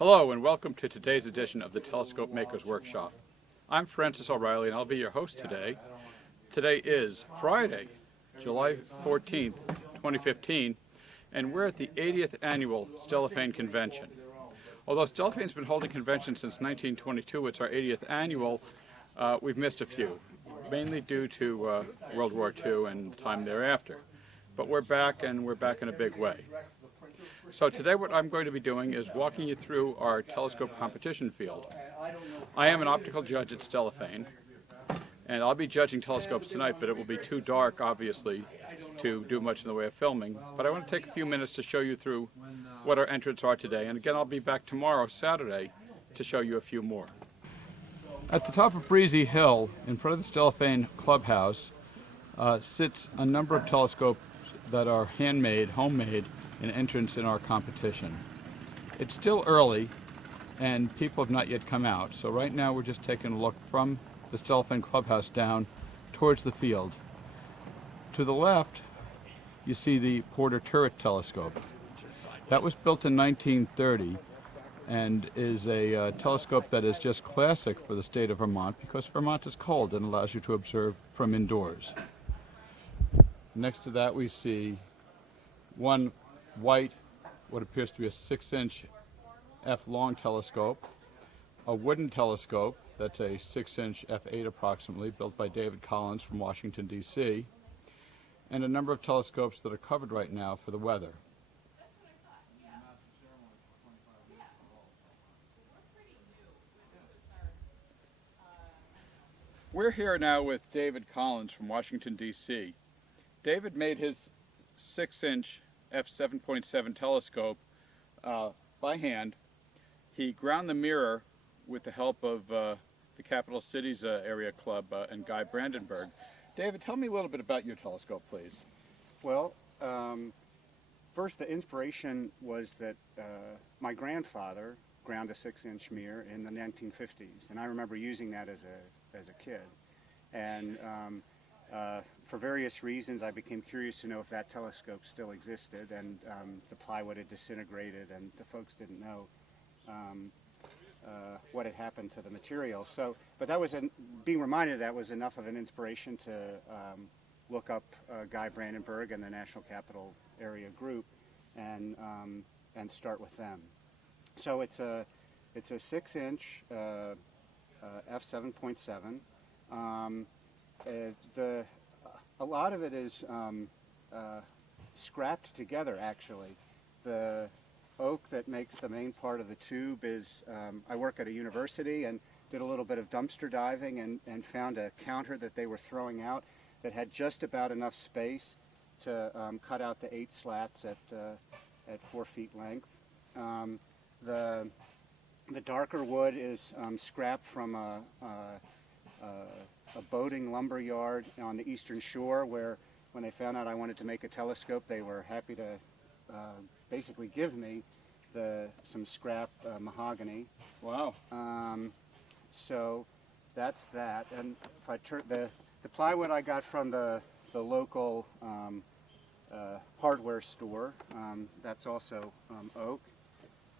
Hello and welcome to today's edition of the Telescope Makers Workshop. I'm Francis O'Reilly and I'll be your host today. Today is Friday, July 14th, 2015, and we're at the 80th Annual Stellafane Convention. Although Stellafane's been holding conventions since 1922, it's our 80th annual, we've missed a few, mainly due to World War II and the time thereafter. But we're back, and we're back in a big way. So today what I'm going to be doing is walking you through our telescope competition field. I am an optical judge at Stellafane, and I'll be judging telescopes tonight, but it will be too dark, obviously, to do much in the way of filming. But I want to take a few minutes to show you through what our entrants are today. And again, I'll be back tomorrow, Saturday, to show you a few more. At the top of Breezy Hill, in front of the Stellafane clubhouse, sits a number of telescopes that are handmade, homemade, an entrance in our competition. It's still early and people have not yet come out, so right now we're just taking a look from the Stellafane clubhouse down towards the field. To the left you see the Porter turret telescope. That was built in 1930 and is a telescope that is just classic for the state of Vermont because Vermont is cold and allows you to observe from indoors. Next to that we see one white, what appears to be a 6-inch f-long telescope, a wooden telescope that's a 6-inch f8 approximately, built by David Collins from Washington, D.C., and a number of telescopes that are covered right now for the weather. We're here now with David Collins from Washington, D.C. David made his 6-inch f7.7 telescope by hand. He ground the mirror with the help of the Capital Cities Area Club and Guy Brandenburg. David, tell me a little bit about your telescope, please. Well, first the inspiration was that my grandfather ground a 6-inch mirror in the 1950s, and I remember using that as a kid. And for various reasons, I became curious to know if that telescope still existed, and the plywood had disintegrated, and the folks didn't know what had happened to the material. So, but that was being reminded of that was enough of an inspiration to look up Guy Brandenburg and the National Capital Area Group, and start with them. So it's a 6-inch f7.7. A lot of it is scrapped together, actually. The oak that makes the main part of the tube is, I work at a university and did a little bit of dumpster diving and found a counter that they were throwing out that had just about enough space to cut out the 8 slats at 4 feet length. The darker wood is scrap from a boating lumber yard on the eastern shore, where when they found out I wanted to make a telescope, they were happy to basically give me some scrap mahogany. Wow. So that's that. And if I turn the plywood I got from the local hardware store, that's also oak.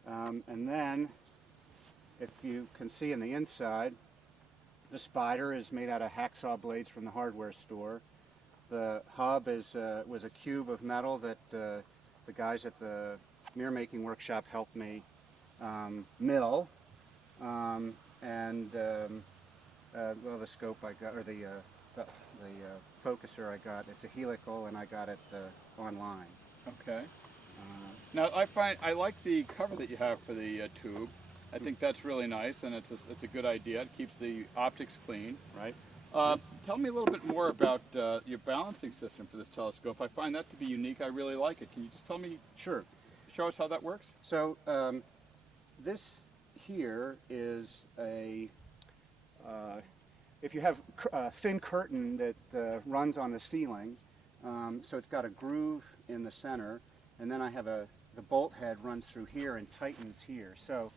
And then, if you can see in the inside, the spider is made out of hacksaw blades from the hardware store. The hub was a cube of metal that the guys at the mirror making workshop helped me mill. Well, the scope I got, or the focuser I got, it's a helical, and I got it online. Okay. Now I like the cover that you have for the tube. I think that's really nice, and it's a good idea. It keeps the optics clean. Right. Tell me a little bit more about your balancing system for this telescope. I find that to be unique. I really like it. Can you just tell me? Sure. Show us how that works. So this here is if you have a thin curtain that runs on the ceiling, so it's got a groove in the center, and then I have the bolt head runs through here and tightens here. So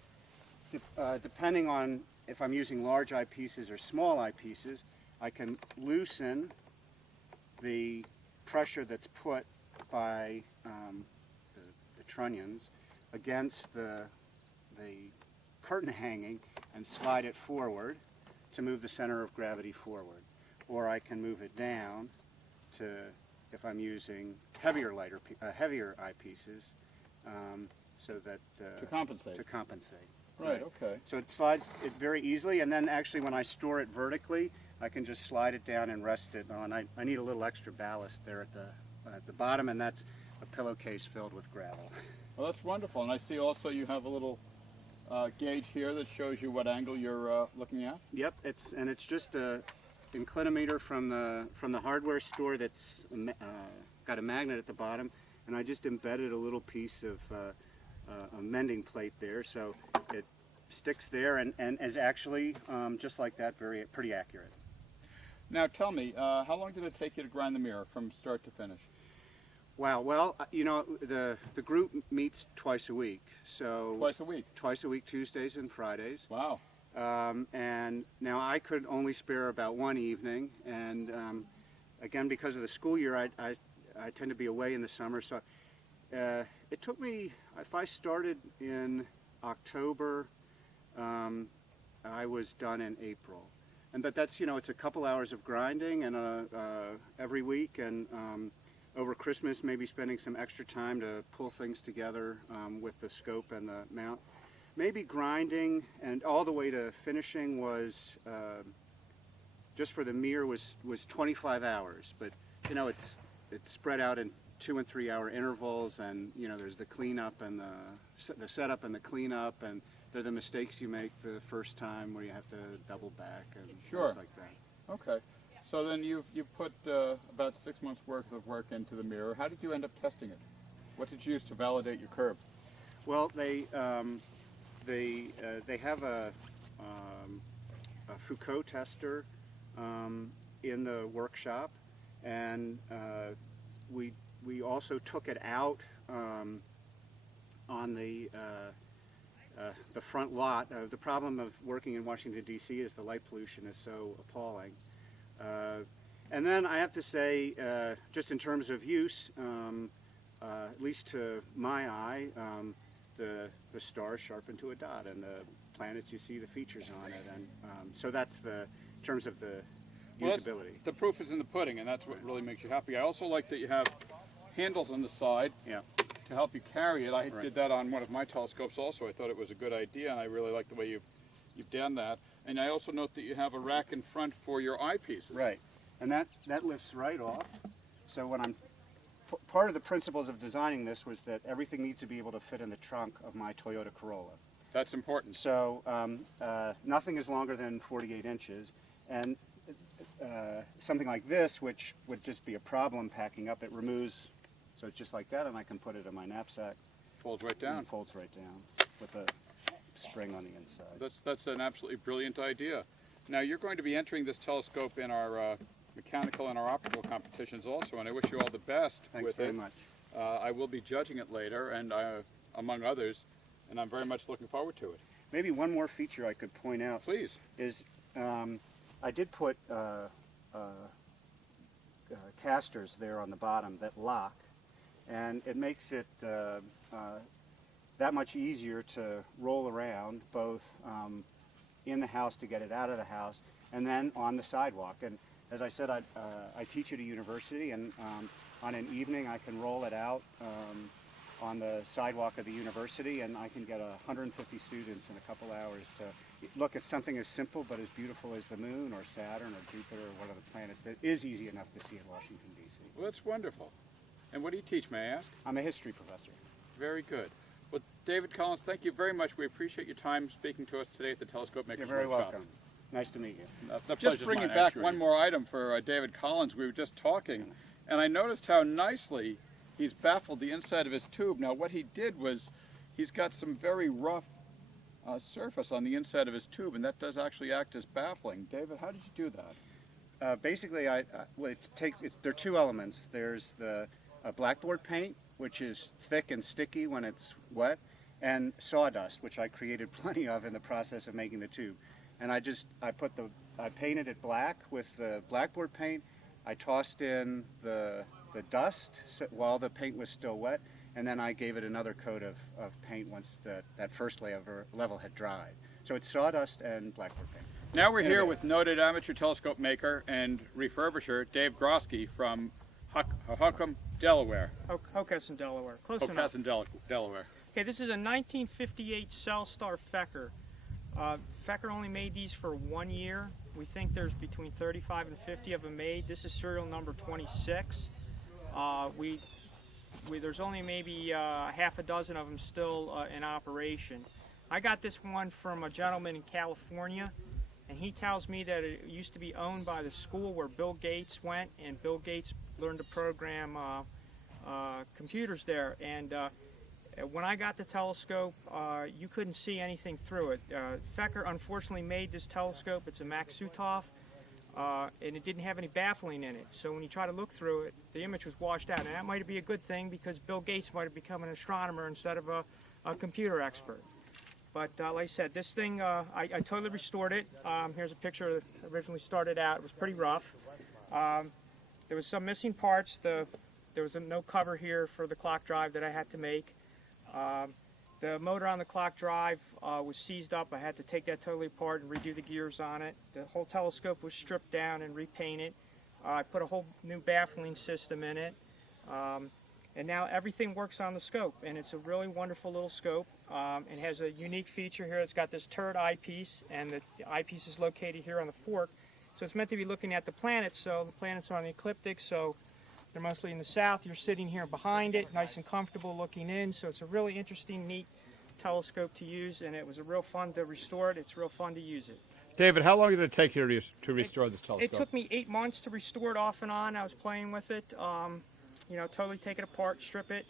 depending on if I'm using large eyepieces or small eyepieces, I can loosen the pressure that's put by the trunnions against the curtain hanging and slide it forward to move the center of gravity forward. Or I can move it down to, if I'm using heavier eyepieces, so that To compensate. to compensate. Right, okay. So it slides it very easily, and then actually when I store it vertically, I can just slide it down and rest it on. I need a little extra ballast there at the bottom, and that's a pillowcase filled with gravel. Well, that's wonderful. And I see also you have a little gauge here that shows you what angle you're looking at. Yep, it's just a inclinometer from the hardware store that's got a magnet at the bottom, and I just embedded a little piece of a mending plate there, so it sticks there and is actually just like that, pretty accurate. Now tell me, how long did it take you to grind the mirror from start to finish? Wow, well, you know, the group meets twice a week, so Twice a week? Twice a week, Tuesdays and Fridays. Wow. And now I could only spare about one evening, and again, because of the school year, I tend to be away in the summer, so it took me, if I started in October, I was done in April. But that's, you know, it's a couple hours of grinding and every week, and over Christmas maybe spending some extra time to pull things together with the scope and the mount. Maybe grinding and all the way to finishing was, just for the mirror, was 25 hours. But, you know, it's spread out in 2 and 3 hour intervals, and, you know, there's the cleanup and the setup and the cleanup, and they're the mistakes you make the first time where you have to double back and things like that. Okay. So then you've put about 6 months worth of work into the mirror. How did you end up testing it? What did you use to validate your curve? Well, they have a Foucault tester in the workshop, and we also took it out on the front lot. The problem of working in Washington, D.C. is the light pollution is so appalling. And then I have to say, just in terms of use, at least to my eye, the stars sharpen to a dot, and the planets, you see the features on it, and so that's in terms of the usability. The proof is in the pudding, and that's what really makes you happy. I also like that you have handles on the side to help you carry it. I did that on one of my telescopes also. I thought it was a good idea, and I really like the way you've done that. And I also note that you have a rack in front for your eyepieces. Right, and that lifts right off. So when part of the principles of designing this was that everything needs to be able to fit in the trunk of my Toyota Corolla. That's important. So nothing is longer than 48 inches, and something like this, which would just be a problem packing up, it removes, so it's just like that, and I can put it in my knapsack. Folds right down. And it folds right down with a spring on the inside. That's an absolutely brilliant idea. Now you're going to be entering this telescope in our mechanical and our optical competitions also, and I wish you all the best with it. Thanks very much. I will be judging it later, and among others, and I'm very much looking forward to it. Maybe one more feature I could point out. Please. Is I did put casters there on the bottom that lock, and it makes it that much easier to roll around, both in the house to get it out of the house, and then on the sidewalk. And as I said, I teach at a university, and on an evening I can roll it out on the sidewalk of the university, and I can get 150 students in a couple hours to look at something as simple but as beautiful as the moon or Saturn or Jupiter or one of the planets that is easy enough to see in Washington, D.C. Well, that's wonderful. And what do you teach, may I ask? I'm a history professor. Very good. Well, David Collins, thank you very much. We appreciate your time speaking to us today at the Telescope Makers You're very Workshop. welcome. Nice to meet you. Just bringing back one more item for David Collins. We were just talking, and I noticed how nicely he's baffled the inside of his tube. Now, what he did was he's got some very rough surface on the inside of his tube, and that does actually act as baffling. David, how did you do that? Basically, there are two elements. There's the blackboard paint, which is thick and sticky when it's wet, and sawdust, which I created plenty of in the process of making the tube. And I painted it black with the blackboard paint. I tossed in the dust while the paint was still wet, and then I gave it another coat of paint once that first level had dried. So it's sawdust and blackboard paint. Now we're here with noted amateur telescope maker and refurbisher Dave Grosky from Hokum, Delaware. Hockessin, Delaware. Close enough. Hockessin, Delaware. Okay, this is a 1958 Cellstar Focker. Focker only made these for 1 year. We think there's between 35 and 50 of them made. This is serial number 26. There's only maybe half a dozen of them still in operation. I got this one from a gentleman in California, and he tells me that it used to be owned by the school where Bill Gates went, and Bill Gates learned to program computers there. And when I got the telescope, you couldn't see anything through it. Focker unfortunately made this telescope. It's a Max Sutov, and it didn't have any baffling in it. So when you try to look through it, the image was washed out. And that might be a good thing, because Bill Gates might have become an astronomer instead of a computer expert. But like I said, this thing, I totally restored it. Here's a picture that originally started out. It was pretty rough. There was some missing parts. There was no cover here for the clock drive that I had to make. The motor on the clock drive was seized up. I had to take that totally apart and redo the gears on it. The whole telescope was stripped down and repainted. I put a whole new baffling system in it. And now everything works on the scope, and it's a really wonderful little scope. It has a unique feature here. It's got this turret eyepiece, and the eyepiece is located here on the fork. So it's meant to be looking at the planets. So the planets are on the ecliptic, so they're mostly in the south. You're sitting here behind it, nice and comfortable looking in. So it's a really interesting, neat telescope to use, and it was a real fun to restore it. It's real fun to use it. David, how long did it take you to restore this telescope? It took me 8 months to restore it off and on. I was playing with it. You know, totally take it apart, strip it.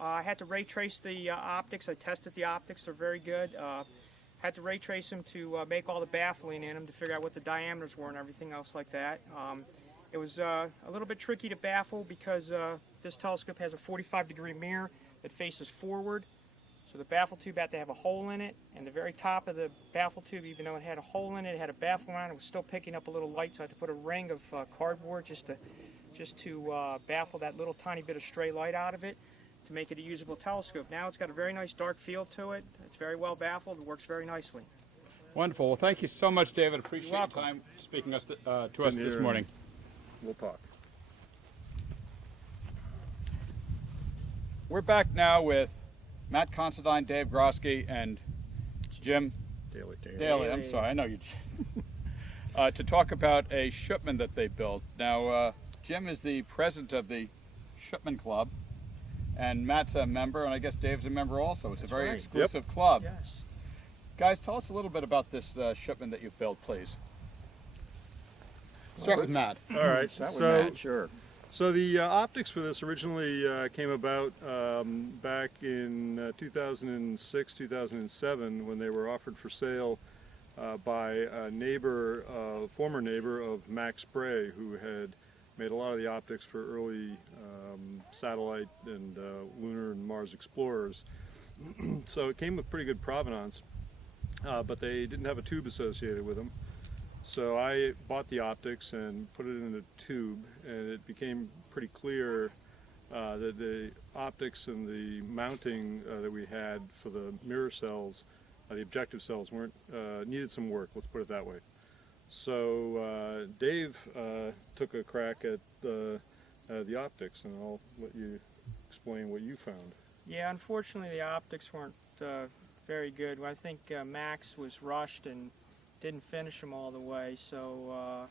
I had to ray trace the optics. I tested the optics; they're very good. Had to ray trace them to make all the baffling in them to figure out what the diameters were and everything else like that. It was a little bit tricky to baffle because this telescope has a 45-degree mirror that faces forward. So the baffle tube had to have a hole in it, and the very top of the baffle tube, even though it had a hole in it, it had a baffle around it, was still picking up a little light, so I had to put a ring of cardboard just to baffle that little tiny bit of stray light out of it to make it a usable telescope. Now it's got a very nice dark feel to it. It's very well baffled. It works very nicely. Wonderful. Well, thank you so much, David. Appreciate your time speaking to us this morning. We'll talk. We're back now with Matt Considine, Dave Grosky, and Jim Daly. I'm sorry, I know you. To talk about a Schupmann that they built. Now, Jim is the president of the Schupmann Club, and Matt's a member, and I guess Dave's a member also. It's a very exclusive club. Yes. Guys, tell us a little bit about this Schupmann that you've built, please. Start with Matt. All right. Sure. So the optics for this originally came about back in 2006, 2007, when they were offered for sale by a neighbor, former neighbor of Max Bray, who had made a lot of the optics for early satellite and lunar and Mars explorers. So it came with pretty good provenance, but they didn't have a tube associated with them. So I bought the optics and put it in a tube, and it became pretty clear that the optics and the mounting that we had for the mirror cells, the objective cells, needed some work, let's put it that way. So Dave took a crack at the optics, and I'll let you explain what you found. Yeah, unfortunately the optics weren't very good. I think Max was rushed and didn't finish them all the way, so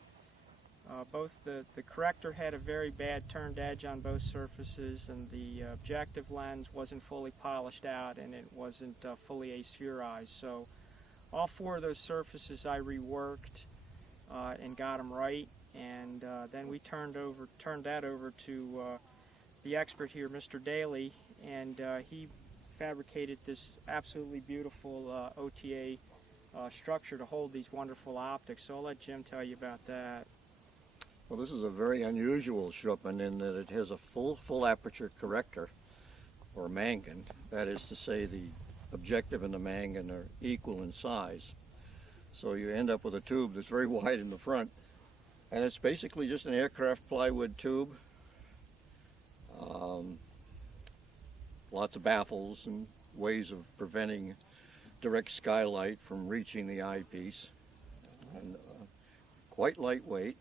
both the corrector had a very bad turned edge on both surfaces, and the objective lens wasn't fully polished out, and it wasn't fully aspherized. So all four of those surfaces I reworked and got them right, and then we turned that over to the expert here, Mr. Daly, and he fabricated this absolutely beautiful OTA structure to hold these wonderful optics. So I'll let Jim tell you about that. Well, this is a very unusual Schupmann in that it has a full aperture corrector, or mangan. That is to say, the objective and the mangan are equal in size. So you end up with a tube that's very wide in the front, and it's basically just an aircraft plywood tube lots of baffles and ways of preventing direct skylight from reaching the eyepiece. And quite lightweight.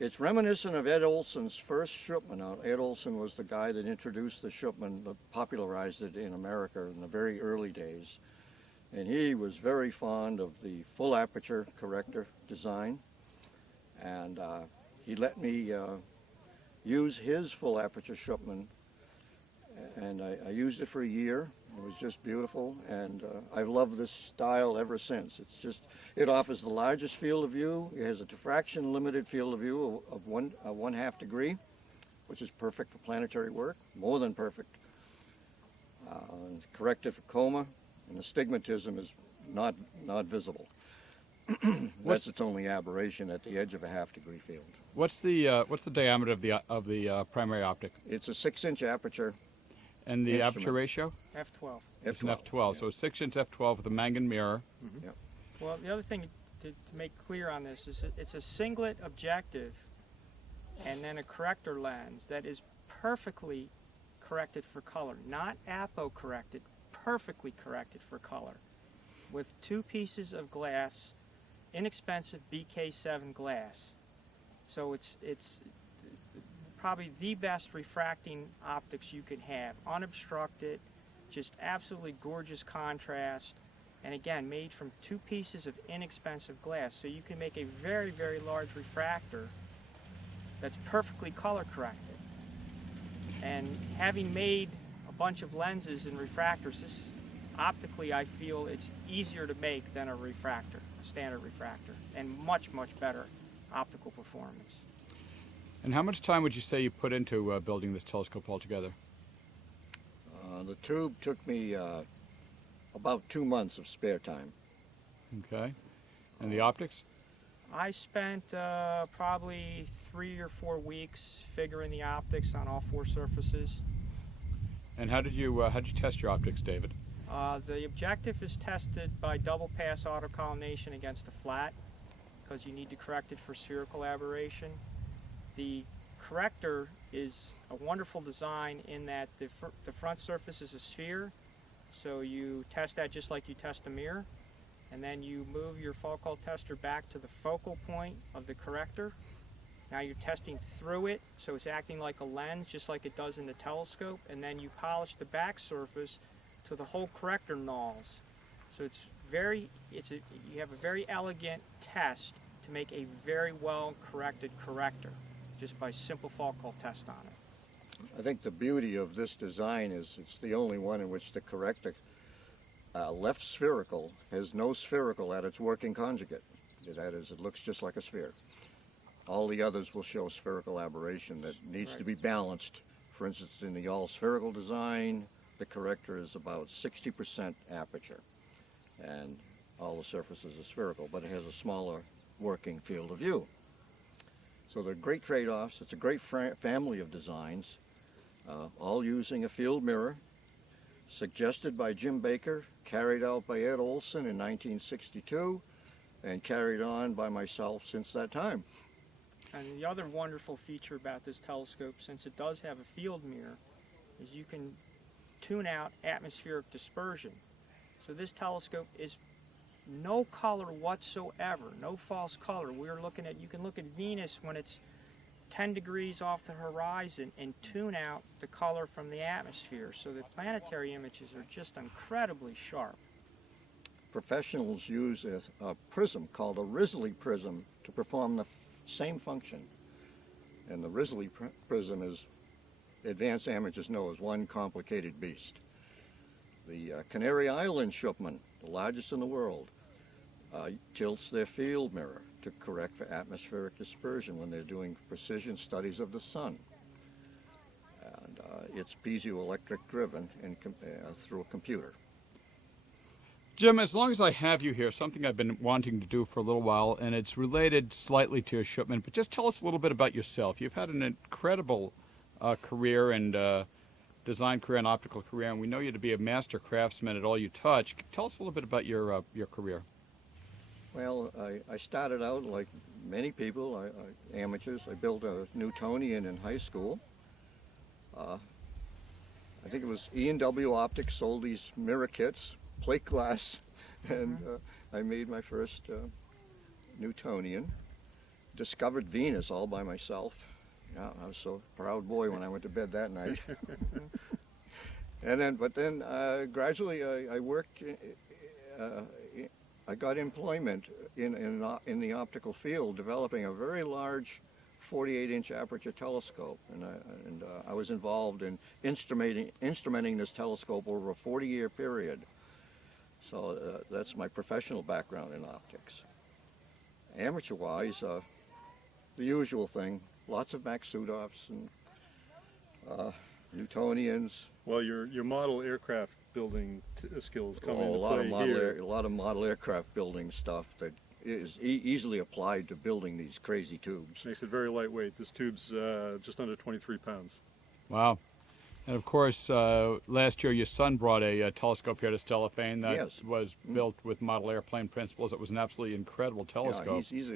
It's reminiscent of Ed Olson's first Schupmann. Now, Ed Olson was the guy that introduced the Schupmann, that popularized it in America in the very early days. And he was very fond of the full aperture corrector design. And he let me use his full aperture Schupmann, and I used it for a year. It was just beautiful, and I've loved this style ever since. It offers the largest field of view. It has a diffraction limited field of view of 1/2 degree, which is perfect for planetary work, more than perfect. Corrected for coma, and astigmatism is not visible. That's its only aberration at the edge of a 1/2 degree field. What's the diameter of the primary optic? It's a 6-inch aperture. And the Instrument. aperture ratio? F12. It's an F12, yeah. so 6-inch F12 with a Mangan mirror. Yep. Well, the other thing to make clear on this is it's a singlet objective and then a corrector lens that is perfectly corrected for color, not apo-corrected, perfectly corrected for color, with 2 pieces of glass, inexpensive BK7 glass. So it's probably the best refracting optics you can have, unobstructed, just absolutely gorgeous contrast, and again, made from 2 pieces of inexpensive glass. So you can make a very, very large refractor that's perfectly color corrected. And having made a bunch of lenses and refractors, this is, optically I feel it's easier to make than a refractor, a standard refractor, and much, much better optical performance. And how much time would you say you put into building this telescope altogether? The tube took me about 2 months of spare time. Okay. And the optics? I spent probably 3 or 4 weeks figuring the optics on all 4 surfaces. And how did you test your optics, David? The objective is tested by double pass autocollimation against a flat because you need to correct it for spherical aberration. The corrector is a wonderful design in that the front surface is a sphere, so you test that just like you test a mirror, and then you move your focal tester back to the focal point of the corrector. Now you're testing through it, so it's acting like a lens just like it does in the telescope, and then you polish the back surface to the whole corrector nulls. So you have a very elegant test to make a very well corrected corrector just by simple focal test on it. I think the beauty of this design is it's the only one in which the corrector left spherical has no spherical at its working conjugate. That is, it looks just like a sphere. All the others will show spherical aberration that needs to be balanced. For instance, in the all-spherical design, the corrector is about 60% aperture, and all the surfaces are spherical, but it has a smaller working field of view. So they're great trade-offs. It's a great family of designs, all using a field mirror, suggested by Jim Baker, carried out by Ed Olson in 1962, and carried on by myself since that time. And the other wonderful feature about this telescope, since it does have a field mirror, is you can tune out atmospheric dispersion. So this telescope is no color whatsoever, no false color. You can look at Venus when it's 10 degrees off the horizon and tune out the color from the atmosphere. So the planetary images are just incredibly sharp. Professionals use a prism called a Risley prism to perform the same function. And the Risley prism is, advanced amateurs know, is one complicated beast. The Canary Island Schupmann, the largest in the world, tilts their field mirror to correct for atmospheric dispersion when they're doing precision studies of the sun. And it's piezoelectric driven through a computer. Jim, as long as I have you here, something I've been wanting to do for a little while, and it's related slightly to Schupmann, but just tell us a little bit about yourself. You've had an incredible career and design career and optical career, and we know you to be a master craftsman at all you touch. Tell us a little bit about your career. Well, I started out like many people, amateurs. I built a Newtonian in high school. I I think it was E&W Optics sold these mirror kits, plate glass, and I made my first Newtonian. Discovered Venus all by myself. Yeah, I was so proud boy when I went to bed that night. But then gradually I worked. I got employment in the optical field, developing a very large 48-inch aperture telescope, and I was involved in instrumenting this telescope over a 40-year period. So that's my professional background in optics. Amateur-wise, the usual thing: lots of Maksudovs and Newtonians. Well, your model aircraft building skills come into A lot play here. a lot of model aircraft building stuff that is easily applied to building these crazy tubes. Makes it very lightweight. This tube's just under 23 pounds. Wow. And of course, last year your son brought a telescope here to Stellafane that Yes. was built with model airplane principles. It was an absolutely incredible telescope. Yeah, he's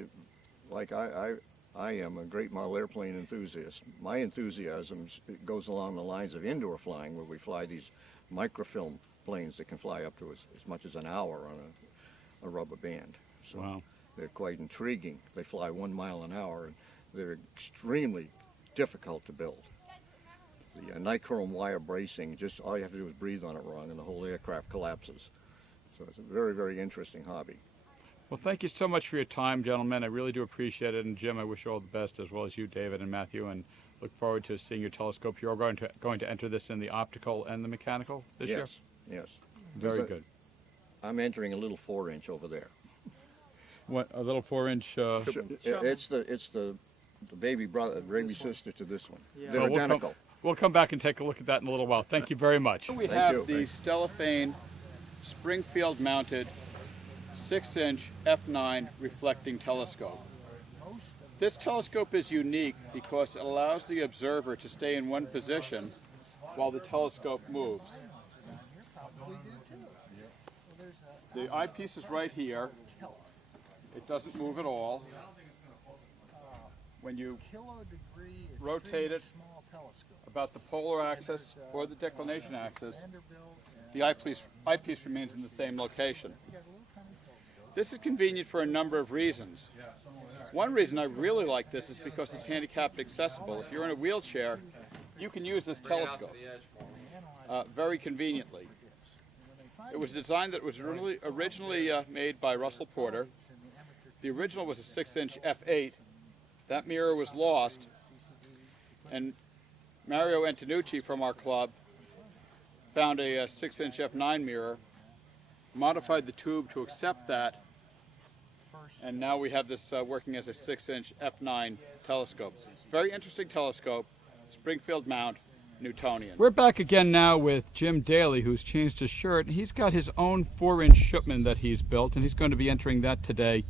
like I am a great model airplane enthusiast. My enthusiasm goes along the lines of indoor flying, where we fly these microfilm planes that can fly up to as much as an hour on a rubber band. So Wow. they're quite intriguing. They fly 1 mile an hour, and they're extremely difficult to build. The nichrome wire bracing, just all you have to do is breathe on it wrong, and the whole aircraft collapses. So it's a very, very interesting hobby. Well, thank you so much for your time, gentlemen. I really do appreciate it. And Jim, I wish you all the best, as well as you, David and Matthew, and look forward to seeing your telescope. You're going to enter this in the optical and the mechanical this year? Yes. Very good. I'm entering a little 4-inch over there. What, a little 4-inch? It's the baby brother, baby sister to this one. Yeah. They're Oh, we'll identical. We'll come back and take a look at that in a little while. Thank you very much. We Thank have you. the Stellafane Springfield mounted 6-inch f9 reflecting telescope. This telescope is unique because it allows the observer to stay in one position while the telescope moves. The eyepiece is right here. It doesn't move at all. When you rotate it about the polar axis or the declination axis, the eyepiece remains in the same location. This is convenient for a number of reasons. One reason I really like this is because it's handicapped accessible. If you're in a wheelchair, you can use this telescope very conveniently. It was a design that was originally made by Russell Porter. The original was a 6-inch f8. That mirror was lost, and Mario Antonucci from our club found a 6-inch f9 mirror, modified the tube to accept that, and now we have this working as a 6-inch f9 telescope. Very interesting telescope, Springfield Mount, Newtonian. We're back again now with Jim Daly, who's changed his shirt. He's got his own 4-inch Schupmann that he's built, and he's going to be entering that today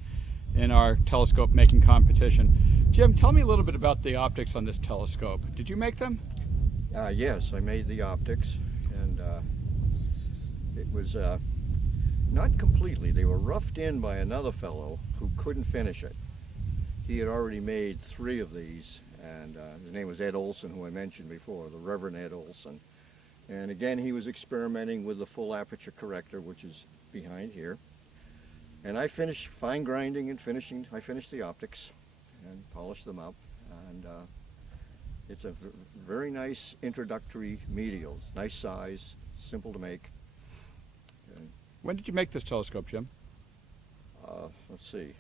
in our telescope making competition. Jim, tell me a little bit about the optics on this telescope. Did you make them? Yes, I made the optics, and it was not completely. They were roughed in by another fellow who couldn't finish it. He had already made 3 of these, and his name was Ed Olson, who I mentioned before, the Reverend Ed Olson. And again, he was experimenting with the full aperture corrector, which is behind here. And I finished fine grinding and I finished the optics and polished them up. And it's a very nice introductory medial. Nice size, simple to make. And, When did you make this telescope, Jim? let's see.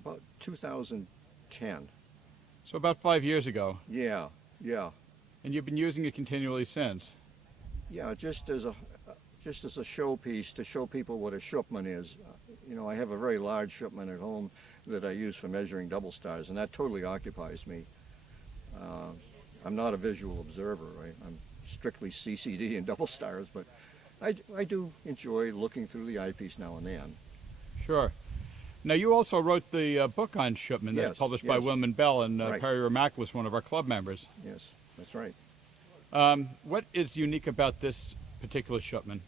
About 2010. So about 5 years ago. Yeah. And you've been using it continually since. Yeah, just as a showpiece to show people what a Schupmann is. You know, I have a very large Schupmann at home that I use for measuring double stars, and that totally occupies me. I'm not a visual observer, right? I'm strictly CCD and double stars, but I do enjoy looking through the eyepiece now and then. Sure. Now, you also wrote the book on Schupmann that's Yes, published by yes. Wilman Bell, and Right. Perry Ramack was one of our club members. Yes, that's right. What is unique about this particular Schupmann?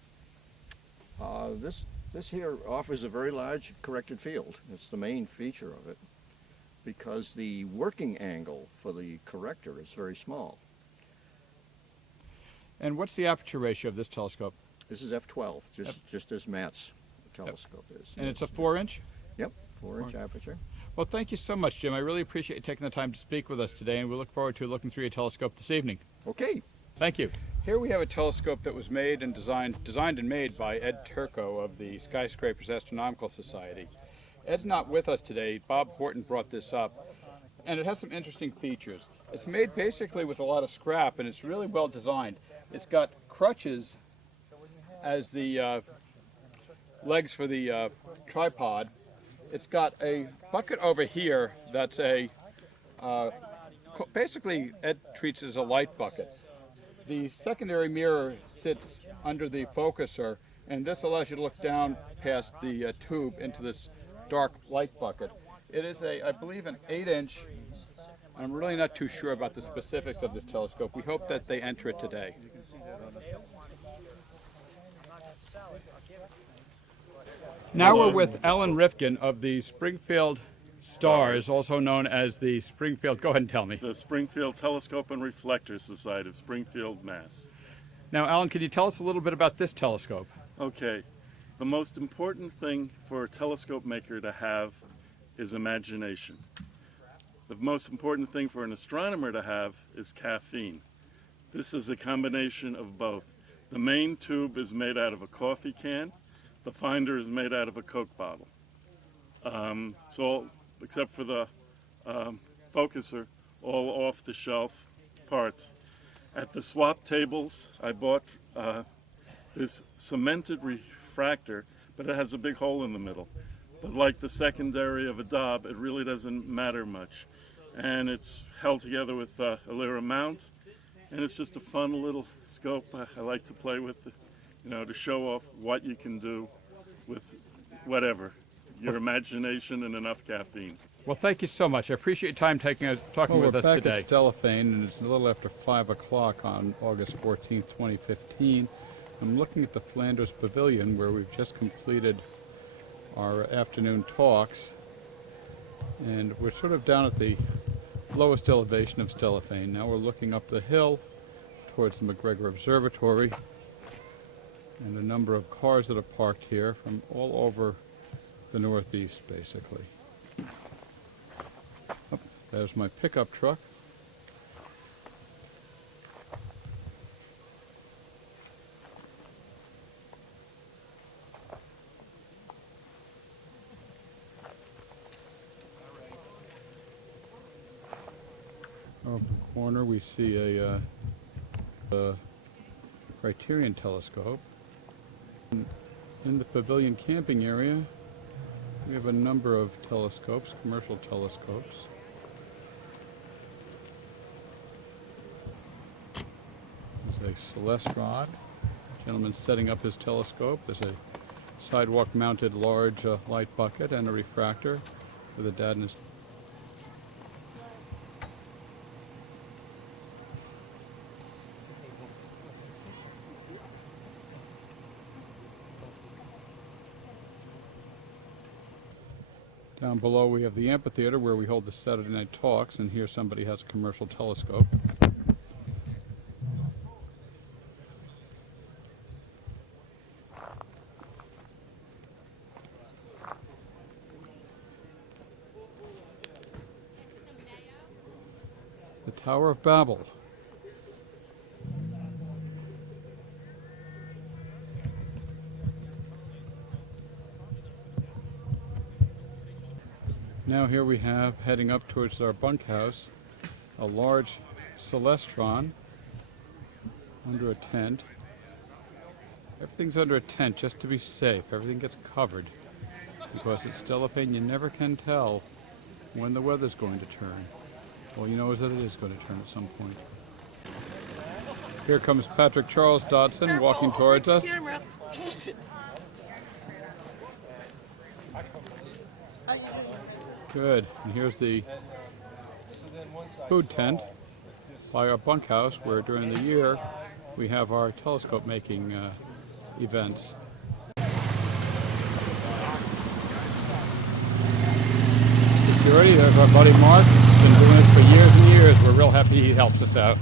This here offers a very large corrected field. It's the main feature of it. because the working angle for the corrector is very small. And what's the aperture ratio of this telescope? This is f12, just as Matt's telescope is. And it's a 4-inch? Yep, 4-inch aperture. Well, thank you so much, Jim. I really appreciate you taking the time to speak with us today, and we look forward to looking through your telescope this evening. Okay. Thank you. Here we have a telescope that was made and designed and made by Ed Turco of the Skyscrapers Astronomical Society. Ed's not with us today. Bob Horton brought this up, and it has some interesting features. It's made basically with a lot of scrap, and it's really well designed. It's got crutches as the legs for the tripod. It's got a bucket over here that's basically Ed treats it as a light bucket. The secondary mirror sits under the focuser, and this allows you to look down past the tube into this dark light bucket. It is I believe, an 8-inch. I'm really not too sure about the specifics of this telescope. We hope that they enter it today. Now we're with Ellen Rifkin of the Springfield Stars, also known as the Springfield, go ahead and tell me. The Springfield Telescope and Reflector Society of Springfield, Mass. Now, Alan, can you tell us a little bit about this telescope? Okay, the most important thing for a telescope maker to have is imagination. The most important thing for an astronomer to have is caffeine. This is a combination of both. The main tube is made out of a coffee can. The finder is made out of a Coke bottle. It's all, except for the focuser, all off-the-shelf parts. At the swap tables, I bought this cemented refractor, but it has a big hole in the middle. But like the secondary of a Dob, it really doesn't matter much. And it's held together with a Lyra mount, and it's just a fun little scope I like to play with, to show off what you can do with whatever, your imagination and enough caffeine. Well, thank you so much. I appreciate your time talking with us today. We're back at Stellafane, and it's a little after 5 o'clock on August 14th, 2015. I'm looking at the Flanders Pavilion, where we've just completed our afternoon talks, and we're sort of down at the lowest elevation of Stellafane. Now we're looking up the hill towards the McGregor Observatory, and a number of cars that are parked here from all over the Northeast, basically. Oh, there's my pickup truck. Over the corner we see a Criterion telescope. In the pavilion camping area, we have a number of telescopes, commercial telescopes. There's a Stellafane, gentleman setting up his telescope. There's a sidewalk-mounted large light bucket and a refractor with a dad and his. Down below we have the amphitheater where we hold the Saturday night talks, and here somebody has a commercial telescope. The Tower of Babel. Now here we have, heading up towards our bunkhouse, a large Stellafane under a tent. Everything's under a tent just to be safe. Everything gets covered because at Stellafane you never can tell when the weather's going to turn. All you know is that it is going to turn at some point. Here comes Patrick Charles Dodson walking towards us. Good. And here's the food tent by our bunkhouse, where during the year we have our telescope making events. security. There's our buddy Mark. He's been doing this for years and years. We're real happy he helps us out.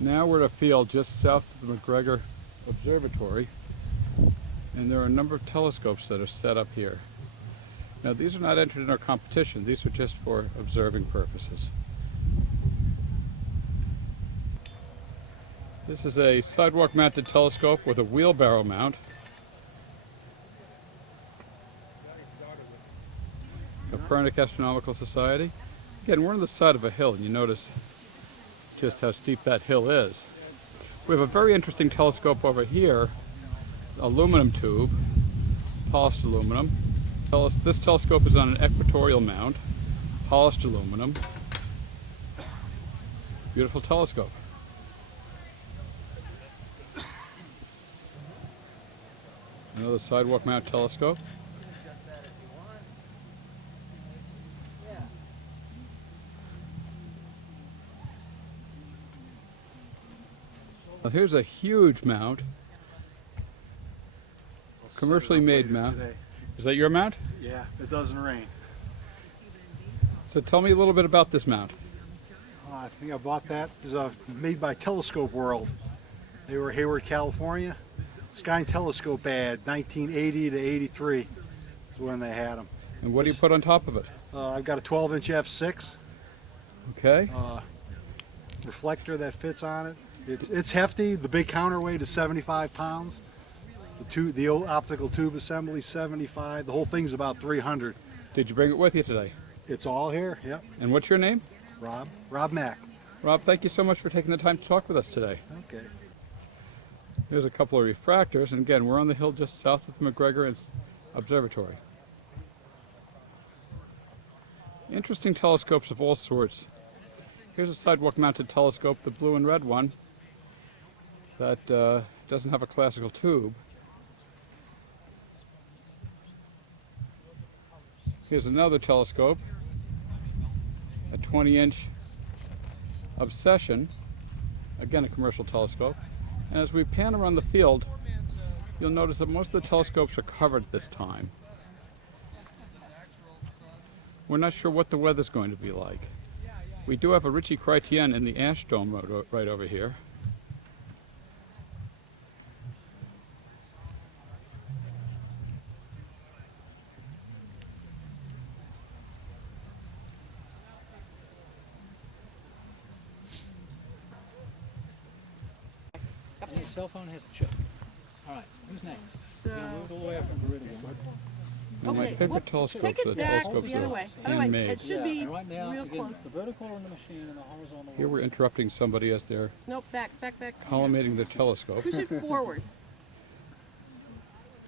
Now we're at a field just south of the McGregor Observatory, and there are a number of telescopes that are set up here. Now these are not entered in our competition. These are just for observing purposes. This is a sidewalk mounted telescope with a wheelbarrow mount. Copernic Astronomical Society. Again, we're on the side of a hill, and you notice just how steep that hill is. We have a very interesting telescope over here, aluminum tube, polished aluminum. This telescope is on an equatorial mount, polished aluminum. Beautiful telescope. Another sidewalk mount telescope. Well, here's a huge mount, commercially made mount. Today. Is that your mount? Yeah, it doesn't rain. So tell me a little bit about this mount. I think I bought that. It's made by Telescope World. They were Hayward, California. Sky and Telescope ad, 1980 to 83 is when they had them. And what do you put on top of it? I've got a 12-inch f6 Okay. reflector that fits on it. It's hefty. The big counterweight is 75 pounds. The optical tube assembly 75. The whole thing's about 300. Did you bring it with you today? It's all here. Yep. And what's your name? Rob Mack. Rob, thank you so much for taking the time to talk with us today. Okay. There's a couple of refractors, and again, we're on the hill just south of McGregor Observatory. Interesting telescopes of all sorts. Here's a sidewalk-mounted telescope, the blue and red one, that doesn't have a classical tube. Here's another telescope, a 20-inch Obsession, again a commercial telescope. And as we pan around the field, you'll notice that most of the telescopes are covered this time. We're not sure what the weather's going to be like. We do have a Ritchie Chrétien in the Ash Dome right over here. Your cell phone has a chip. All right, who's next? We're gonna move all the way up from Meridian. Now my favorite telescopes Take are it the back telescopes the other that way. are Other way. handmade. It should be And right now, real again, close. the vertical on the machine and the horizontal. Here we're interrupting somebody as they're Nope, back. collimating their telescope. Push it forward.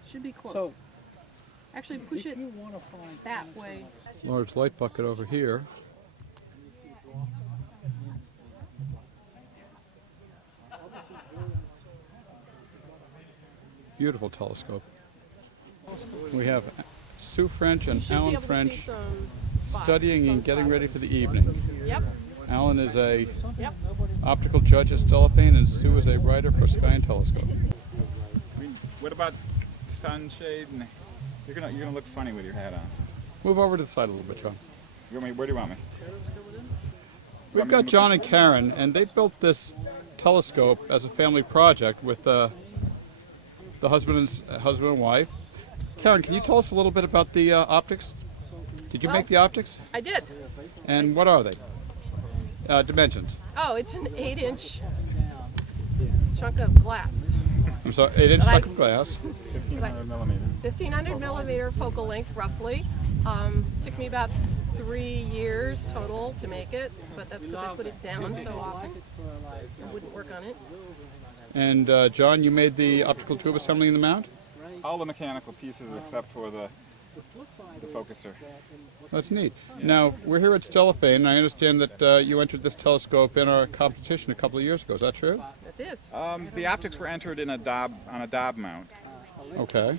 Should be close. So, Actually, push if it you want to find that things way. Large light bucket over here. Beautiful telescope. We have Sue French You and should be Alan able to see French some spots, studying some and getting spots. ready for the evening. Yep. Alan is a Yep. optical judge at Stellafane, and Sue is a writer for Sky and Telescope. I mean, what about sunshade? And you're gonna look funny with your hat on. Move over to the side a little bit, John. Where do you want me? We've got John and Karen, and they built this telescope as a family project with the husband and wife. Karen, can you tell us a little bit about the optics? Did you make the optics? I did. And what are they? Dimensions. Oh, it's an 8-inch chunk of glass. I'm sorry, 8-inch chunk of glass. 1500 millimeter. 1500 millimeter focal length, roughly. Took me about 3 years total to make it, but that's because I put it down so often. I wouldn't work on it. And John, you made the optical tube assembly in the mount? All the mechanical pieces except for the focuser. That's neat. Now, we're here at Stellafane, and I understand that you entered this telescope in our competition a couple of years ago. Is that true? That is. The optics were entered in on a Dob mount, Okay.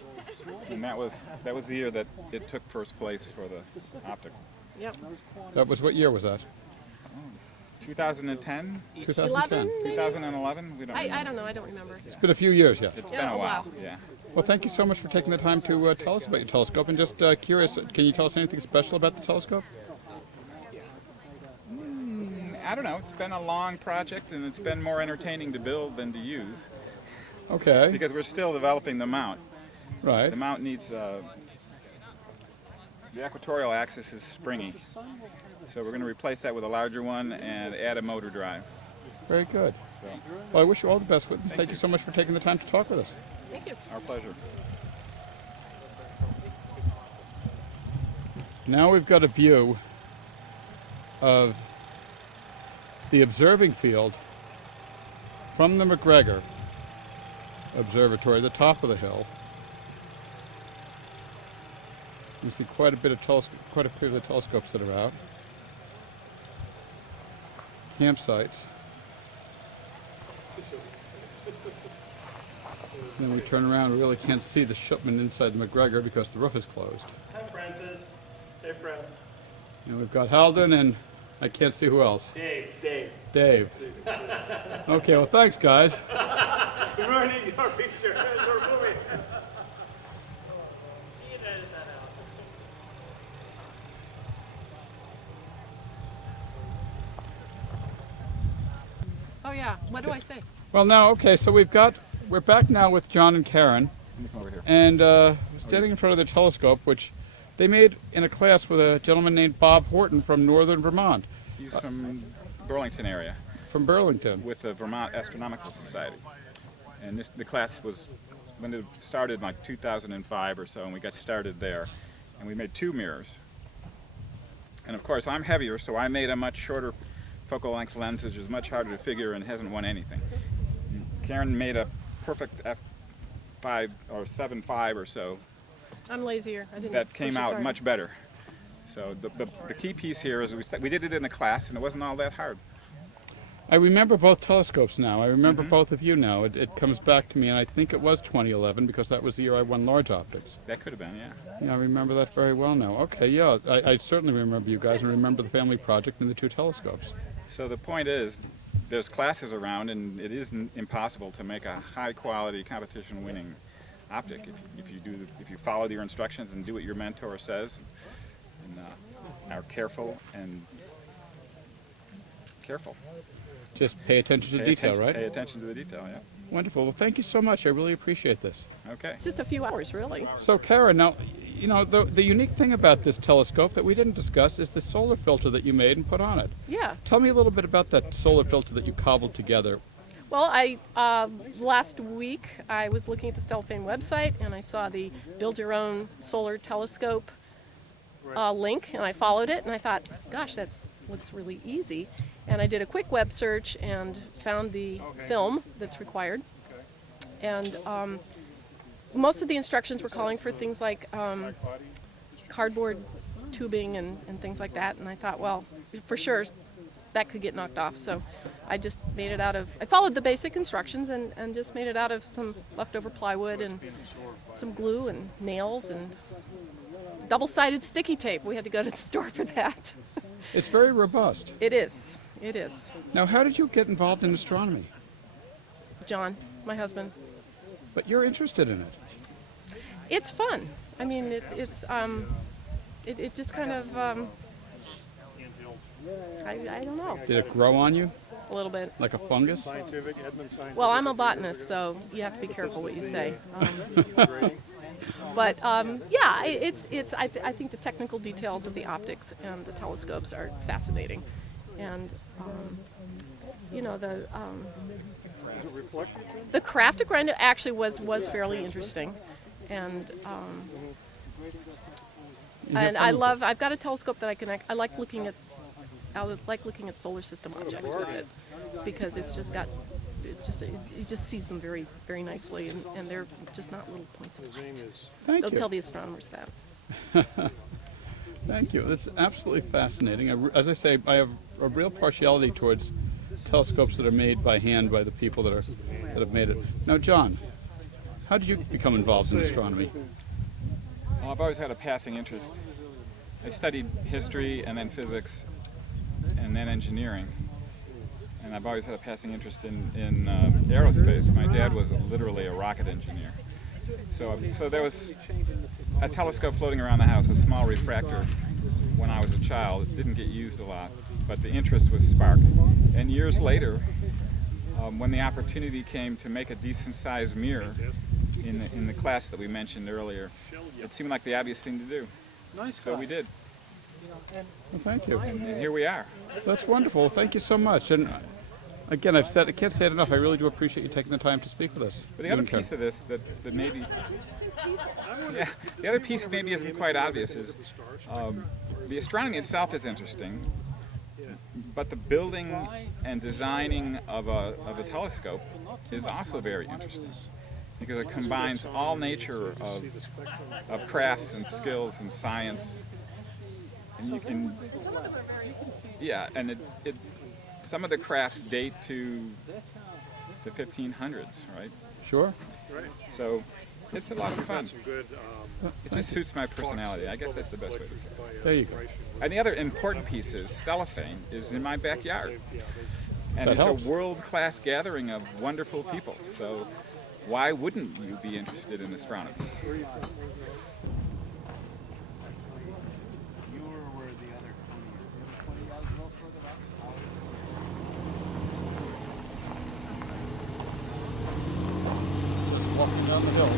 and that was the year that it took first place for the optic. Yep. That was, what year was that? 2010, 2010. 2011. We don't. I don't know. I don't remember. It's been a few years, yeah. It's Yeah, been a a while. while. Yeah. Well, thank you so much for taking the time to tell us about your telescope. And just curious, can you tell us anything special about the telescope? I don't know. It's been a long project, and it's been more entertaining to build than to use Okay. because we're still developing the mount. Right. The mount needs the equatorial axis is springy, so we're going to replace that with a larger one and add a motor drive. Very good. So, Well, I wish you all the best with it. Thank you so much for taking the time to talk with us. Thank you. our pleasure. Now we've got a view of the observing field from the McGregor Observatory, the top of the hill. You see quite a few of the telescopes that are out. Campsites. Then we turn around, we really can't see the Schupmann inside the McGregor because the roof is closed. Hi, Francis. Hey, Fred. And we've got Halden and I can't see who else. Dave. Okay, well thanks guys. Ruining your picture. Your movie. Oh yeah, what do I say? Well now, okay, so we're back now with John and Karen. Come over here. And standing in front of the telescope, which they made in a class with a gentleman named Bob Horton from northern Vermont, He's from Burlington area from Burlington. with the Vermont Astronomical Society. And the class was, when it started in like 2005 or so, and we got started there. And we made 2 mirrors. And of course, I'm heavier, so I made a much shorter focal length lens, which is much harder to figure and hasn't won anything. Karen made a perfect f5 or 7.5 or so I'm lazier. I didn't. that came push as out hard. much better. So the key piece here is we did it in a class, and it wasn't all that hard. I remember both telescopes now. I remember both of you now. It comes back to me, and I think it was 2011 because that was the year I won large optics. That could have been, yeah. Yeah, I remember that very well now. Okay, yeah, I certainly remember you guys and remember the family project and the 2 telescopes. So the point is, there's classes around, and it isn't impossible to make a high-quality, competition-winning optic if you follow your instructions and do what your mentor says, and are careful and careful. Just pay attention to detail, right? Pay attention to the detail, yeah. Wonderful. Well, thank you so much. I really appreciate this. Okay. It's just a few hours, really. So, Karen, now, you know, the unique thing about this telescope that we didn't discuss is the solar filter that you made and put on it. Yeah. Tell me a little bit about that solar filter that you cobbled together. Well, last week I was looking at the Stellafane website and I saw the build your own solar telescope link, and I followed it and I thought, gosh, that looks really easy. And I did a quick web search and found the film that's required. And most of the instructions were calling for things like cardboard tubing and things like that. And I thought, well, for sure, that could get knocked off. So I just made it out of, I followed the basic instructions and just made it out of some leftover plywood and some glue and nails and double-sided sticky tape. We had to go to the store for that. It's very robust. It is. It is. Now, how did you get involved in astronomy? John, my husband. But you're interested in it. It's fun. I mean, it just kind of, I don't know, Did it grow on you a little bit. like a fungus? Well, I'm a botanist, so you have to be careful what you say. But yeah, it's. I think the technical details of the optics and the telescopes are fascinating, and you know the craft of grind actually was fairly interesting, and I've got a telescope that I like looking at solar system objects with it because it just sees them very, very nicely, and they're just not little points of light. Don't tell the astronomers that. Thank you. That's absolutely fascinating. As I say, I have a real partiality towards telescopes that are made by hand by the people that have made it. Now, John, how did you become involved in astronomy? Well, I've always had a passing interest. I studied history and then physics and then engineering. And I've always had a passing interest in aerospace. My dad was literally a rocket engineer. So there was a telescope floating around the house, a small refractor, when I was a child. It didn't get used a lot. but the interest was sparked. And years later, when the opportunity came to make a decent-sized mirror in the class that we mentioned earlier, it seemed like the obvious thing to do. So we did. Well, thank you. And here we are. That's wonderful. Thank you so much. And again, I can't say it enough. I really do appreciate you taking the time to speak with us. But the other piece of this that maybe, yeah, the other piece maybe isn't quite obvious is the astronomy itself is interesting, but the building and designing of a telescope is also very interesting because it combines all nature of crafts and skills and science. And you can, yeah, and some of the crafts date to the 1500s, right? Sure. So it's a lot of fun. It just suits my personality. I guess that's the best way to put it. There you go. And the other important piece is Stellafane is in my backyard. And That it's helps. a world-class gathering of wonderful people. So why wouldn't you be interested in astronomy? Walking down the hill.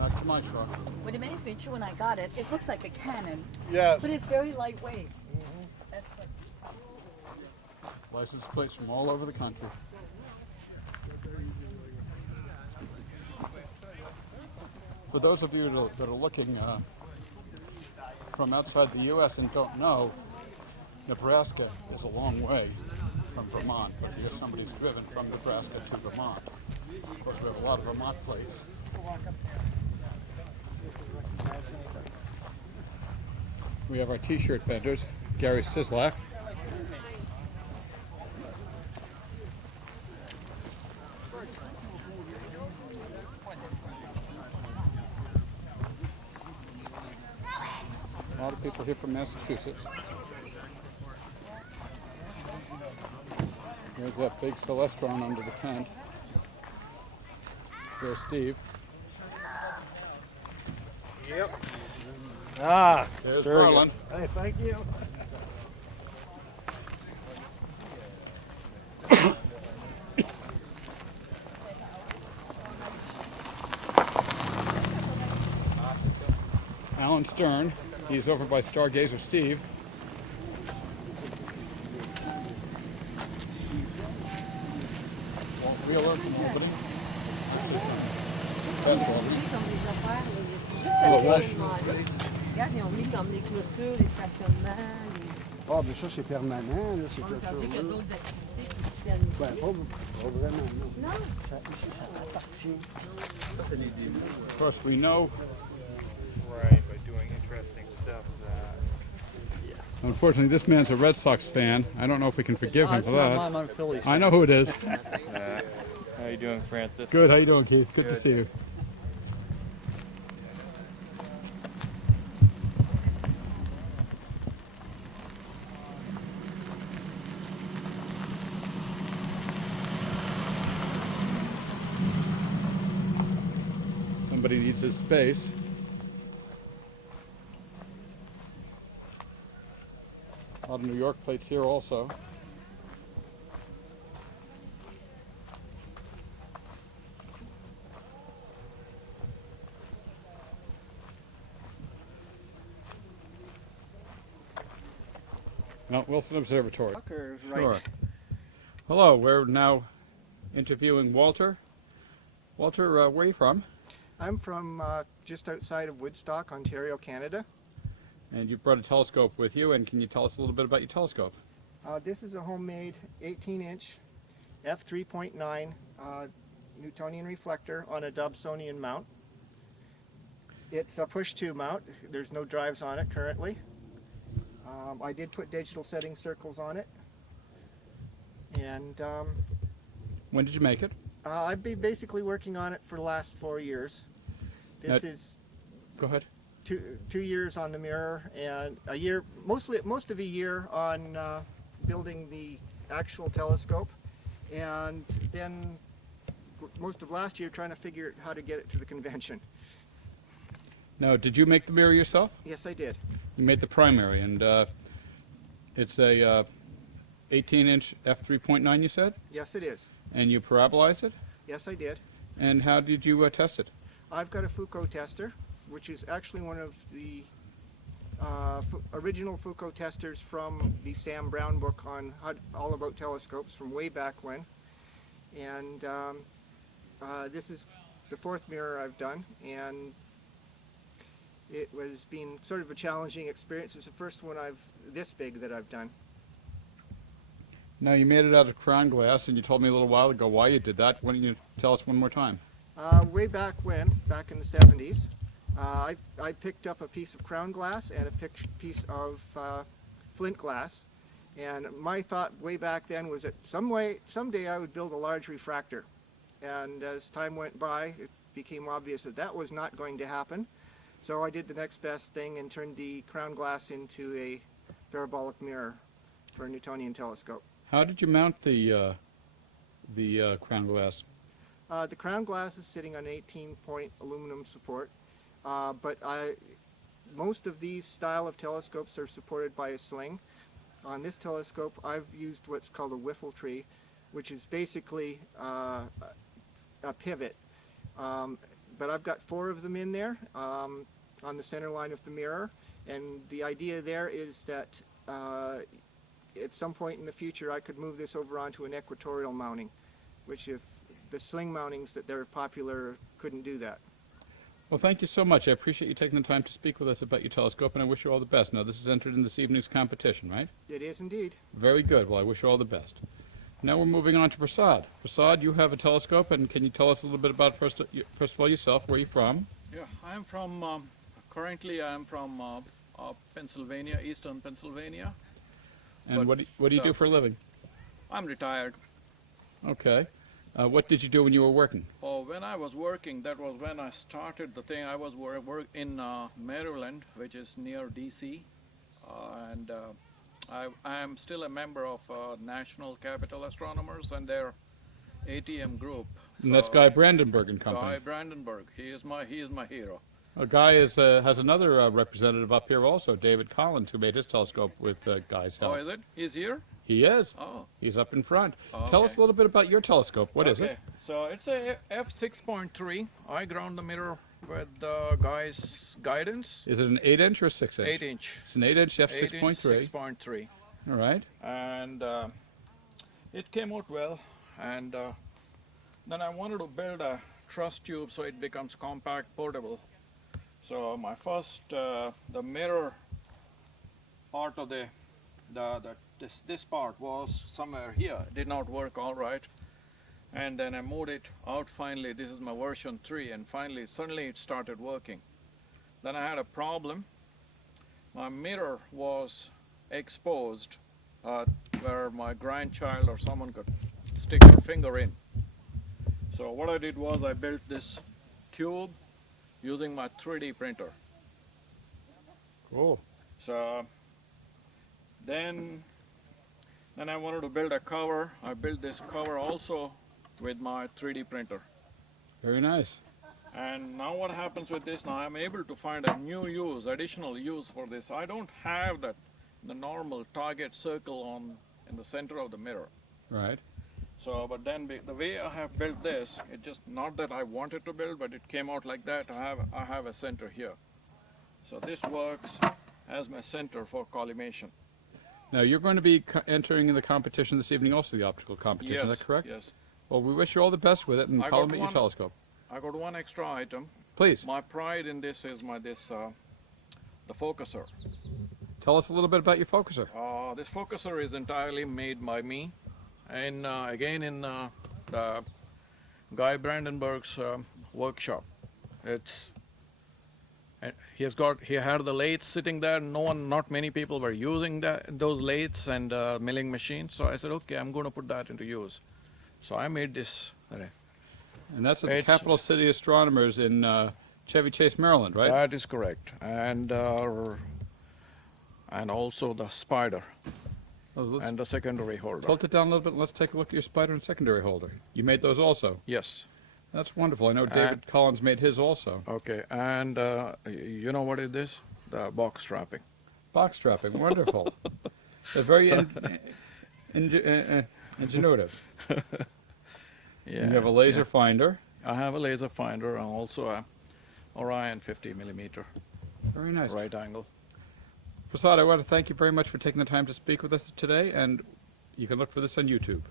Back to my truck. What amazed me too when I got it, it looks like a cannon. Yes. But it's very lightweight. That's what License plates from all over the country. For those of you that are looking from outside the U.S. and don't know, Nebraska is a long way from Vermont, but if somebody's driven from Nebraska to Vermont, of course we have a lot of Vermont plates. We have our t-shirt vendors, Gary Sislak. A lot of people here from Massachusetts. There's that big Celestron under the tent. There's Steve. Yep. Ah, There's very Garland. good. Hey, thank you. Alan Stern. He's over by Stargazer Steve. Walt Wheeler from Albany. That's Albany. Hello, Walsh. Regarde, ils ont mis comme les clôtures, les stationnements, Ah, mais ça, c'est permanent, là, ces ça veut dire qu'il y a clôtures-là. d'autres activités qui tiennent ici. Ben, pas vraiment, non. Non. Ça, ici, ça appartient. Of course, we know. Right, by doing interesting stuff that. Unfortunately, this man's a Red Sox fan. I don't know if we can forgive him It's for not that. mine, I'm a Phillies I know who it is. How you doing, Francis? Good. How you doing, Keith? Good to see you. Somebody needs his space. A lot of New York plates here also. Mount Wilson Observatory. Focker is right. Sure. Hello, we're now interviewing Walter. Walter, where are you from? I'm from just outside of Woodstock, Ontario, Canada. And you brought a telescope with you, and can you tell us a little bit about your telescope? This is a homemade 18-inch f3.9 Newtonian reflector on a Dobsonian mount. It's a push-to mount. There's no drives on it currently. I did put digital setting circles on it. And When did you make it? I've been basically working on it for the last 4 years. This is Go ahead. 2 years on the mirror and a year, most of a year on building the actual telescope, and then most of last year trying to figure out how to get it to the convention. Now, did you make the mirror yourself? Yes, I did. You made the primary, and it's a 18-inch f3.9, you said? Yes, it is. And you parabolized it? Yes, I did. And how did you test it? I've got a Foucault tester, which is actually one of the original Foucault testers from the Sam Brown book on all about telescopes from way back when. And this is the fourth mirror I've done, and it was been sort of a challenging experience. It's the first one this big that I've done. Now, you made it out of crown glass, and you told me a little while ago why you did that. Why don't you tell us one more time? Way back when, back in the 70s, I picked up a piece of crown glass and a piece of flint glass. And my thought way back then was that someday I would build a large refractor. And as time went by, it became obvious that that was not going to happen. So I did the next best thing and turned the crown glass into a parabolic mirror for a Newtonian telescope. How did you mount the crown glass? The crown glass is sitting on 18-point aluminum support, but most of these style of telescopes are supported by a sling. On this telescope, I've used what's called a wiffle tree, which is basically a pivot. But I've got 4 of them in there on the center line of the mirror, and the idea there is that at some point in the future I could move this over onto an equatorial mounting, which if the sling mountings that they're popular couldn't do that. Well, thank you so much. I appreciate you taking the time to speak with us about your telescope, and I wish you all the best. Now, this is entered in this evening's competition, right? It is indeed. Very good. Well, I wish you all the best. Now we're moving on to Prasad. Prasad, you have a telescope, and can you tell us a little bit about, first of all, yourself, where you're from? Yeah, I'm from, currently I'm from Pennsylvania, eastern Pennsylvania. And what do you do for a living? I'm retired. Okay. What did you do when you were working? Oh, when I was working, that was when I started the thing. I was work in Maryland, which is near DC, and I am still a member of National Capital Astronomers and their ATM group. And that's Guy Brandenburg and Company. Guy Brandenburg. He is my hero. Guy has another representative up here also, David Collins, who made his telescope with Guy's help. Oh, is it? He's here? He is. Oh. He's up in front. Okay. Tell us a little bit about your telescope. What is it? So it's a f6.3. I ground the mirror with Guy's guidance. Is it an 8-inch or 6-inch? 8-inch. It's an 8-inch f6.3. 6.3. All right. And it came out well. And then I wanted to build a truss tube so it becomes compact, portable. So my first, the mirror part of this part was somewhere here. It did not work all right. And then I moved it out finally. This is my version 3, and finally, suddenly it started working. Then I had a problem. My mirror was exposed where my grandchild or someone could stick their finger in. So what I did was I built this tube using my 3D printer. Cool. So then I wanted to build a cover. I built this cover also with my 3D printer. Very nice. And now what happens with this, now I'm able to find a new use, additional use for this. I don't have the normal target circle in the center of the mirror. Right. So, but then the way I have built this, it just, not that I wanted to build, but it came out like that. I have a center here. So this works as my center for collimation. Now you're going to be entering in the competition this evening, also the optical competition, Yes, is that correct? yes. Well, we wish you all the best with it, and collimate your telescope. I got one extra item. Please. My pride in this is the focuser. Tell us a little bit about your focuser. This focuser is entirely made by me, and again in the Guy Brandenburg's workshop. He had the lathes sitting there. Not many people were using those lathes and milling machines. So I said, okay, I'm going to put that into use. So I made this. And that's at the Capital City Astronomers in Chevy Chase, Maryland, right? That is correct. And also the spider and the secondary holder. Tilt it down a little bit and let's take a look at your spider and secondary holder. You made those also? Yes. That's wonderful. I know David Collins made his also. Okay, and you know what it is? The box strapping. Box strapping, wonderful. They're very ingenuitive. Yeah. And you have a laser yeah. finder. I have a laser finder and also a Orion 50 millimeter. Very nice. Right angle. Prasad, I want to thank you very much for taking the time to speak with us today, and you can look for this on YouTube.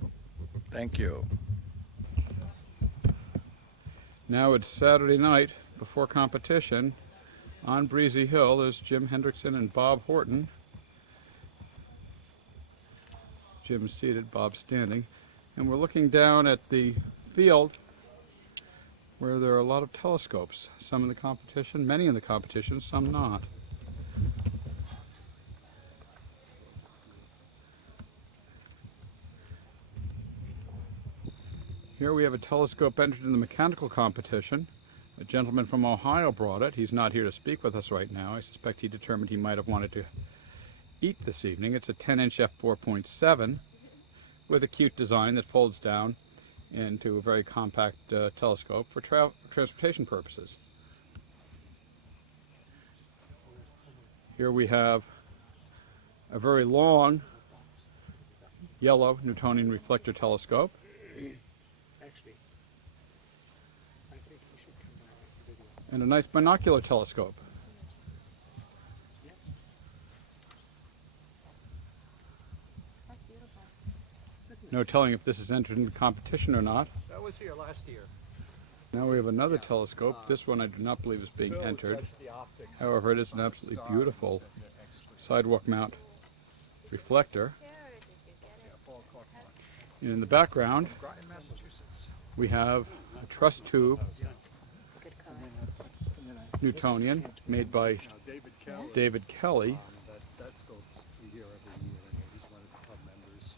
Thank you. Now it's Saturday night before competition. On Breezy Hill, there's Jim Hendrickson and Bob Horton. Jim's seated, Bob's standing. And we're looking down at the field where there are a lot of telescopes. Some in the competition, many in the competition, some not. Here we have a telescope entered in the mechanical competition. A gentleman from Ohio brought it. He's not here to speak with us right now. I suspect he determined he might have wanted to eat this evening. It's a 10-inch f4.7 with a cute design that folds down into a very compact telescope for transportation purposes. Here we have a very long yellow Newtonian reflector telescope. And a nice binocular telescope. No telling if this is entered into competition or not. That was here last year. Now we have another telescope. This one I do not believe is being entered. However, it is an absolutely beautiful sidewalk mount reflector. And in the background, we have a truss tube Newtonian made by David Kelly. That scope we hear every year, and he's one of the club members.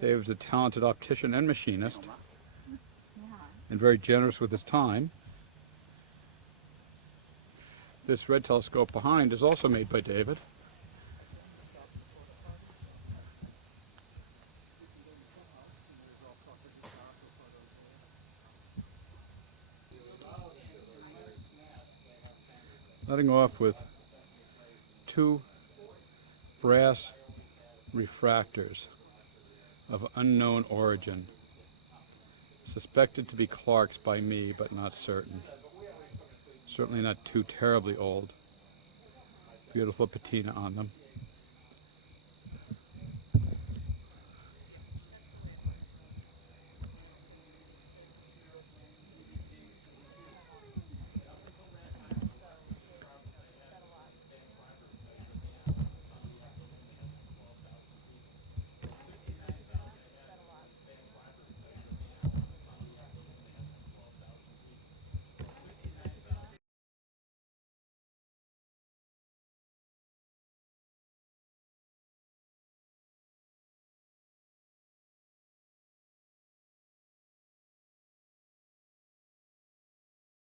David's a talented optician and machinist, and very generous with his time. This red telescope behind is also made by David. Letting off with two brass refractors of unknown origin, suspected to be Clark's by me, but not certain. Certainly not too terribly old. Beautiful patina on them.